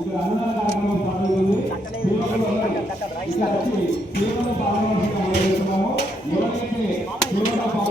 ఇక్కడ అన్నదాన కార్యక్రమం స్టార్ట్ అవుతుంది సేవలో పాల్గొంటున్నాము ఎవరైతే సేవలో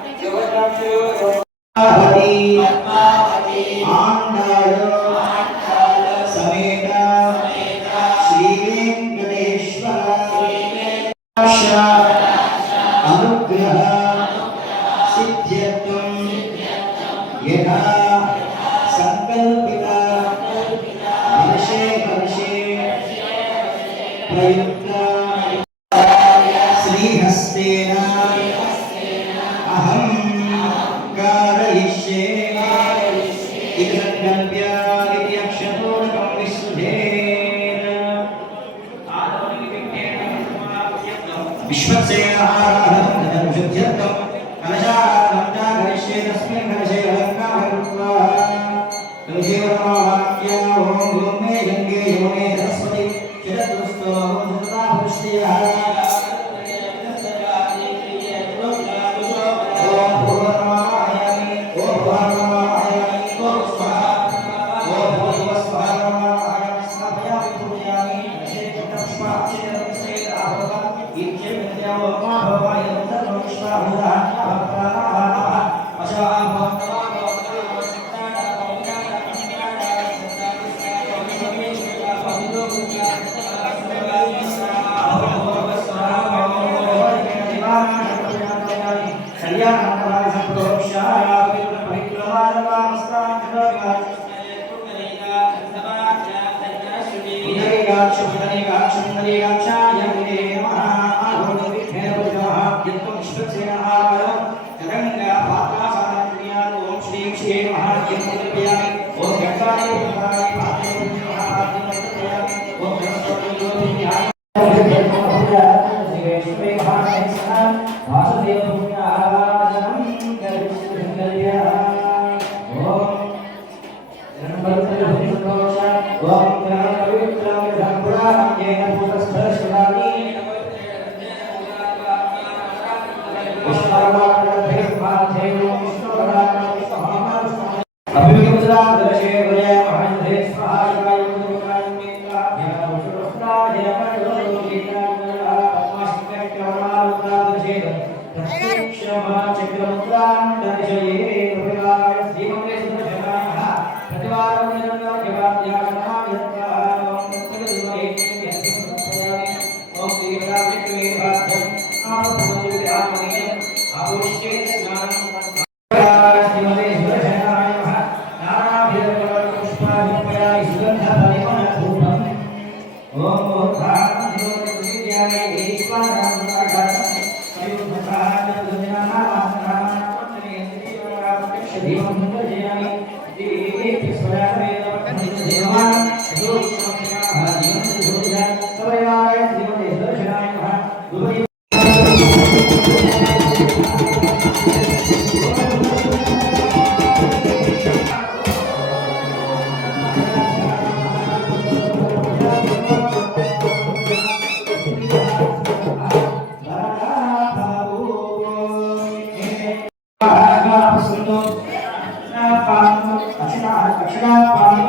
భవిష్య ఓం గంటాయ ఓం గంటాయ ఓం గంటాయ देवता विष्णु आत्मनिर्यामनीय आवश्यक హైదరాబాద్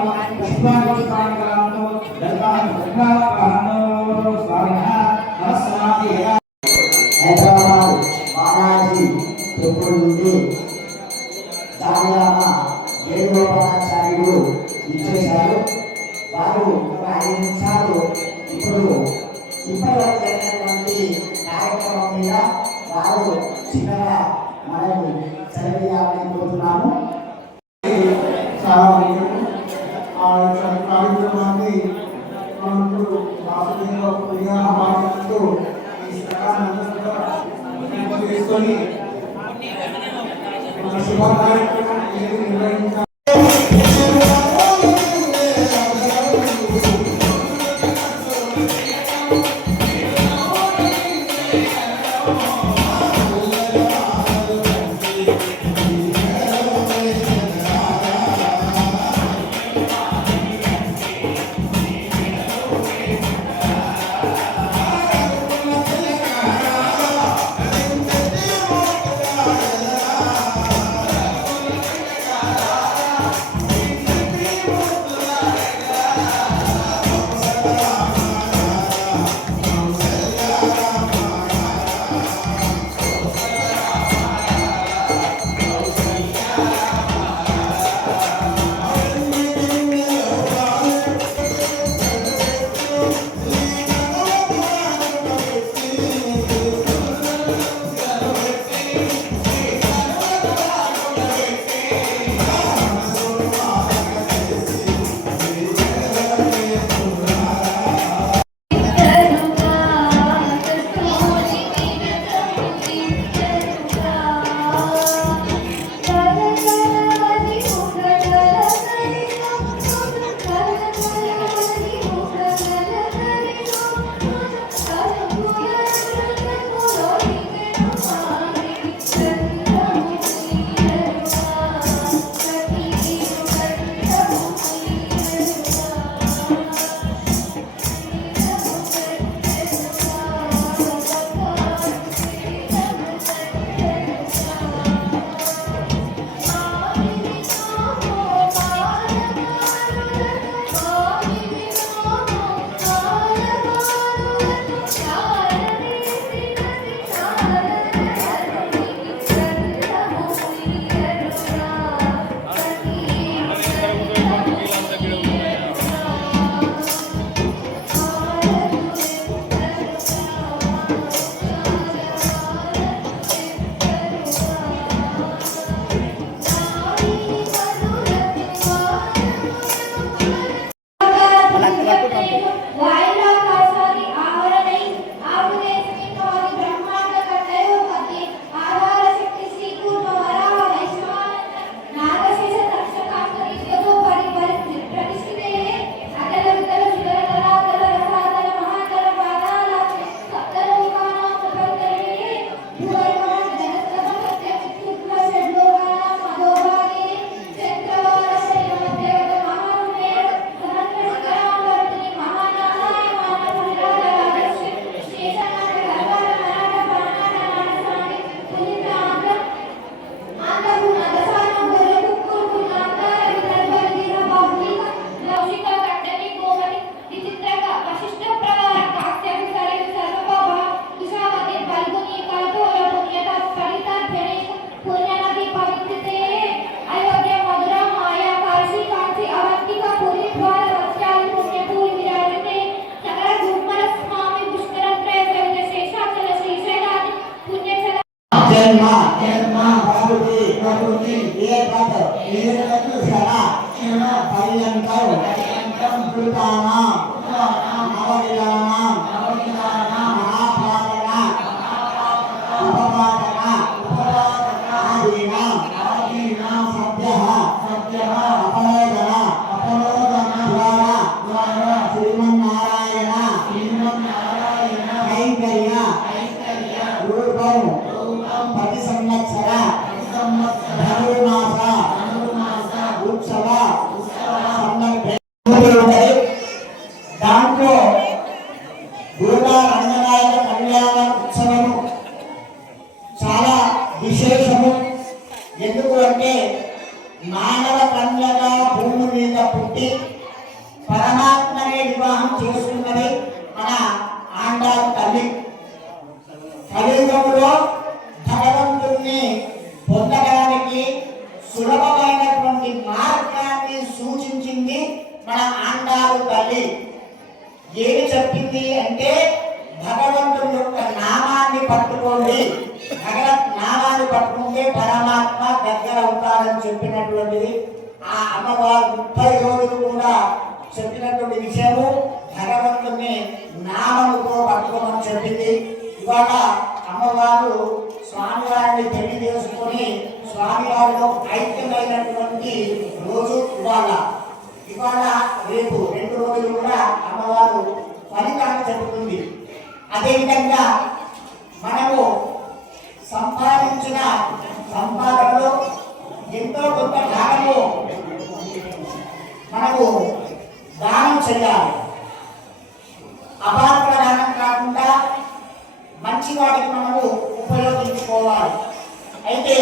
మన ఆండారు తల్లి ఏమి చెప్పింది అంటే భగవంతుని యొక్క నామాన్ని పట్టుకోండి. భగవత్ నామాన్ని పట్టుకుంటే పరమాత్మ దగ్గర అవుతారని చెప్పినటువంటిది. ఆ అమ్మవారు ముప్పై రోజులు కూడా చెప్పినటువంటి విషయము భగవంతుని నామముతో పట్టుకోమని చెప్పింది. ఇవాళ అమ్మవారు స్వామివారిని పెళ్ళి చేసుకొని స్వామివారిలో ఐక్యమైనటువంటి రోజు ఇవాళ. ఇవాళ రేపు రెండు రోజులు కూడా అమ్మవారు ఫలితాన్ని చెబుతుంది. అదేవిధంగా మనము సంపాదించిన సంపాదనలో ఎంతో కొంత భాగము మనము దానం చేయాలి. అపాత్ర దానం కాకుండా మంచి వాటికి మనము ఉపయోగించుకోవాలి. అయితే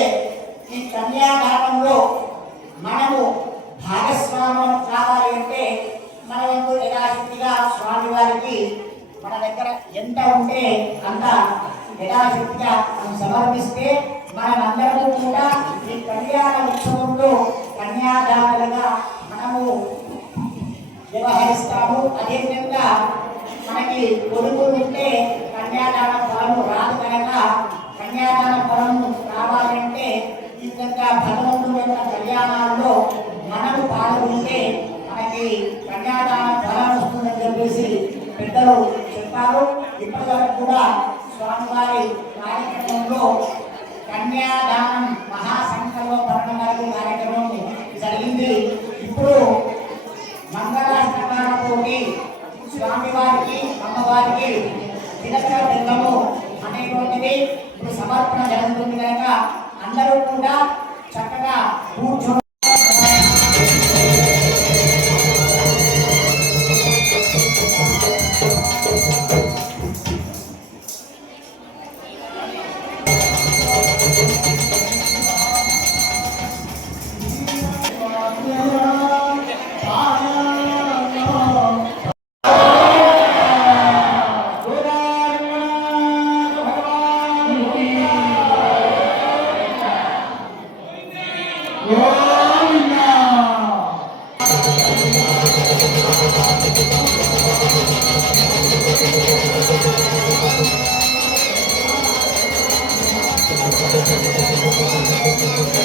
ఈ కన్యాదానంలో మనము భాగస్వామం కావాలి అంటే మన వంతు యథాశక్తిగా స్వామివారికి మన దగ్గర ఎంత ఉంటే అంత యథాశక్తిగా మనం సమర్పిస్తే మనమందరము కూడా ఈ కళ్యాణ ఉత్సవంలో కన్యాదానులుగా మనము వ్యవహరిస్తాము. అదేవిధంగా మనకి కొడుకు ఉంటే కన్యాదాన ఫలము రాదు కనుక కన్యాదాన ఫలము రావాలంటే ఈ విధంగా భగవంతుడు యొక్క కళ్యాణాల్లో మనము పాల్గొంటే మనకి కన్యాదాన ఫలం వస్తుందని చెప్పేసి పెద్దలు చెప్పారు. ఇప్పటివరకు కూడా స్వామివారి కార్యక్రమంలో కన్యాదానం మహాసంకల్ప పట్టణాలు కార్యక్రమం జరిగింది. ఇప్పుడు మంగళాష్టకాలతోటి స్వామివారికి అమ్మవారికి తిలక బెల్లము అనేటువంటిది ఇప్పుడు సమర్పణ జరుగుతుంది కనుక అందరూ కూడా Música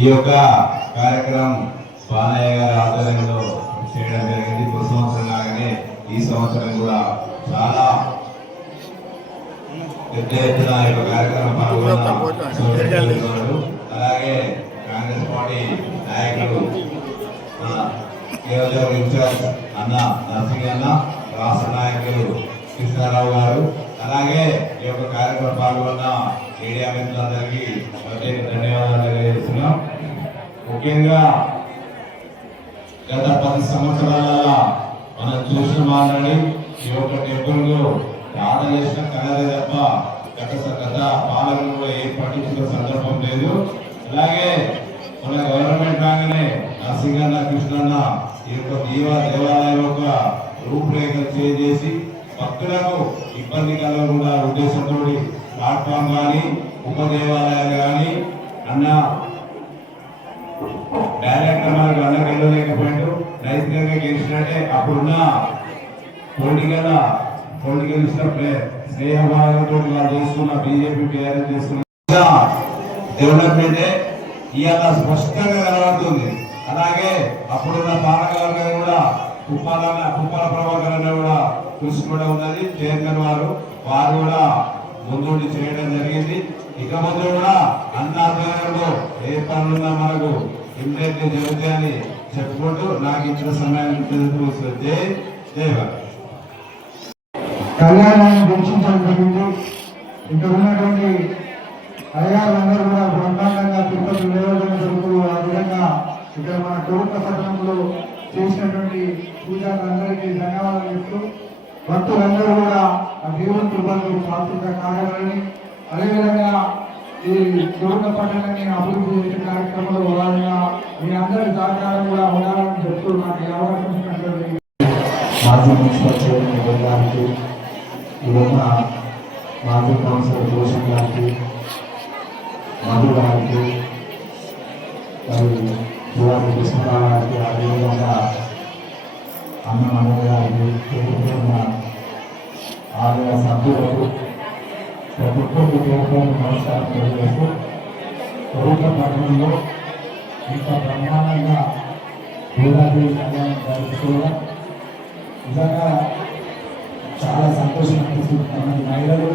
ఈ యొక్క కార్యక్రమం బాలయ్య గారి ఆధ్వర్యంలో చేయడం జరిగింది. ప్రతి సంవత్సరం లాగానే ఈ సంవత్సరం కూడా చాలా పెద్ద ఎత్తున ఈ యొక్క కార్యక్రమం పాల్గొన్నారు అలాగే కాంగ్రెస్ పార్టీ నాయకులు మన నియోజకవర్గ ఇన్ఛార్జ్ అన్న నర్సింగ్ అన్న రాష్ట్ర నాయకులు కృష్ణారావు గారు అలాగే ఈ యొక్క కార్యక్రమం పాల్గొన్న మీడియా మిత్రులందరికీ ప్రత్యేక ధన్యవాదాలు తెలియజేస్తున్నాం. ముఖ్యంగా గత పది సంవత్సరాల మనం చూసిన మాట్లాడి ఈ యొక్క టెంపుల్ ఆట చేసిన కలదే తప్ప గత గత పాలనలో కూడా ఏ సందర్భం లేదు. అలాగే మన గవర్నమెంట్ రాగానే నరసింహన్న కృష్ణన్న ఈ యొక్క దీవ దేవాలయం యొక్క రూపురేఖలు చేసి భక్తులకు ఇబ్బంది కలగకుండా ఉద్దేశంతో ప్లాట్ఫామ్ కానీ ఉప దేవాలయాలు కానీ అన్న డైరెక్టర్ మనకు అందరికి వెళ్ళలేకపోయాడు. నైతికంగా గెలిచినట్టే అప్పుడున్న పొలిటికల్ పొలిటికల్ ఇష్టం స్నేహభావంతో ఇలా చేస్తున్న బీజేపీ టీఆర్ఎస్ చేస్తున్న డెవలప్మెంట్ ఇవాళ స్పష్టంగా కనబడుతుంది. అలాగే అప్పుడున్న పాలకవర్గం కూడా కుప్పాల కుప్పాల ప్రభాకర్ అన్న కూడా కృషి కూడా ఉన్నది. చైర్మన్ వారు వారు కూడా ముందుండి చేయడం జరిగింది. ఇక ముందు కూడా అన్న ఏ పనులున్నా మనకు ఇమ్మీడియట్లీ జరుగుతాయని చెప్పుకుంటూ నాకు ఇచ్చిన సమయాన్ని తెలుసు జై కళ్యాణాన్ని వీక్షించడం జరిగింది ఇక్కడ ఉన్నటువంటి అయ్యాలందరూ కూడా బ్రహ్మాండంగా తిరుపతి నియోజకవర్గ జరుగుతూ ఆ విధంగా ఇక్కడ మన కుటుంబ సదనంలో చేసినటువంటి పూజలందరికీ ధన్యవాదాలు చెప్తూ భక్తులందరూ కూడా ఆ దేవుని కృపకు పాత్రగా కాగలని అదేవిధంగా ఈ దుర్గ పట్టణాన్ని అభివృద్ధి చేసే కార్యక్రమంలో భాగంగా మీ అందరి సహకారం కూడా ఉండాలని చెప్తూ నాకు అవకాశం ఇచ్చినటువంటి మాజీ మున్సిపల్ చైర్మన్ గారికి ఇప్పుడున్న మాజీ కౌన్సిలర్ భూషణ్ గారికి మధు గారికి మరియు శివాజీ కృష్ణరావు గారికి అదేవిధంగా అన్న మనోహర్ గారికి ఇప్పుడున్న సభ్యులకు ప్రతి ఒక్కరికి నమస్కారం తెలియజేస్తూ ప్రభుత్వ పట్టణంలో ఇంత బ్రహ్మాండంగా వేలాది కళ్యాణం నిజంగా చాలా సంతోషం అనిపిస్తుంది మన మహిళలు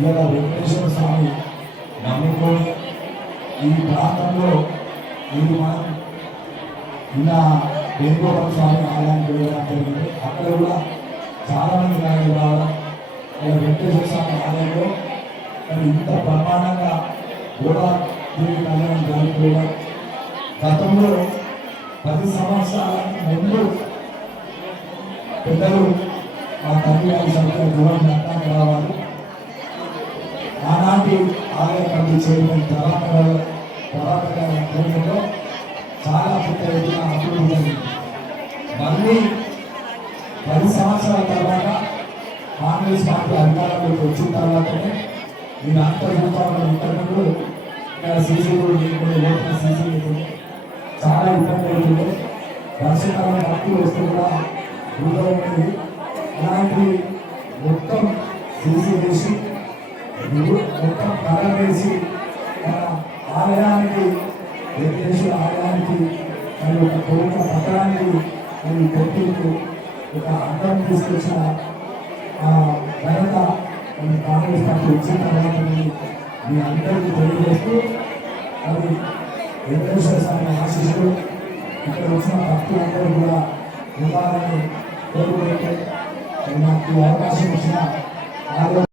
ఇలా వెంకటేశ్వర స్వామి నమ్ముకొని ఈ ప్రాంతంలో ఇది మనం నిన్న వేణుగోపాల స్వామి ఆలయానికి వెళ్ళడం జరిగింది. అక్కడ కూడా మంది రావడం ఇలా వెంకటేశ్వర స్వామి ఆలయంలో మరి ఇంత బ్రహ్మాండంగా కూడా దేవి కళ్యాణం జరుగుతుండడం గతంలో పది సంవత్సరాల ముందు పెద్దలు మా తండ్రి గారి సంఖ్య దూరం నట్టానికి రావాలి ఆనాటి ఆలయ కమిటీ చైర్మన్ ప్రభాకర్ ప్రభాకర్ గారి ఆధ్వర్యంలో చాలా పెద్ద ఎత్తున అభివృద్ధి జరిగింది మళ్ళీ పది సంవత్సరాల తర్వాత కాంగ్రెస్ పార్టీ అధికారంలోకి వచ్చిన తర్వాతనే నేను అంతర్భూతాలను ఇంతకుముందు ఇక్కడ సీసీ కూడా లేకుండా లేకుండా సీసీ లేకుండా చాలా ఇబ్బంది అవుతుంది. వర్షాకాలం భక్తులు వస్తే కూడా ఉండేది అలాంటి మొత్తం సీసీ వేసి మొత్తం కళ వేసి మన ఆలయానికి వెంకటేశ్వర ఆలయానికి మరి ఒక కోరిక పట్టణానికి మరి భక్తులకు ఒక అర్థం తీసుకొచ్చిన ఘనత మన కాంగ్రెస్ పార్టీ వచ్చిన తర్వాత మీ- అందరికీ తెలియజేస్తూ అది వెంకటేశ్వర స్వామి ఆశిస్తూ ఇక్కడ వచ్చిన భక్తులందరూ కూడా ఉండాలని కోరుకుంటే నాకు అవకాశం ఇచ్చిన